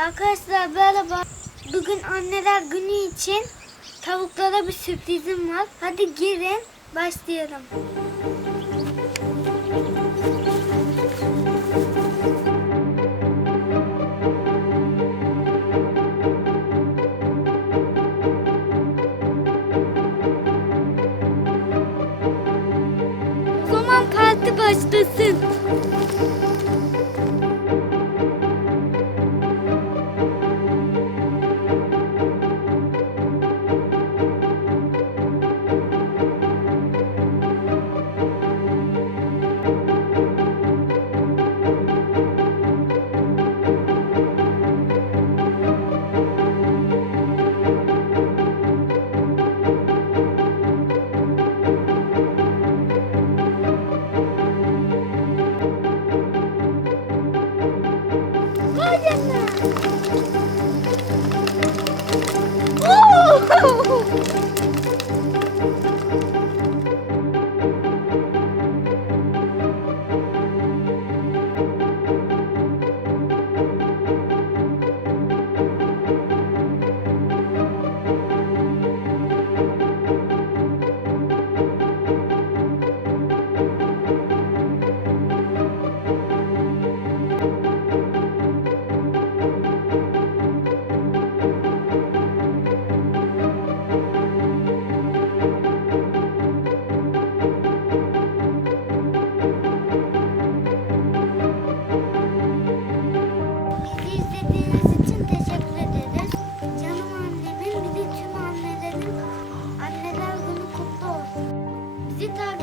Arkadaşlar merhaba. Bugün anneler günü için tavuklara bir sürprizim var. Hadi girin başlayalım. O zaman parti başlasın. Oh! Desteklediğiniz için teşekkür ederiz. Canım annemin, bir de tüm annelerin, anneler günü kutlu olsun. Bizi takip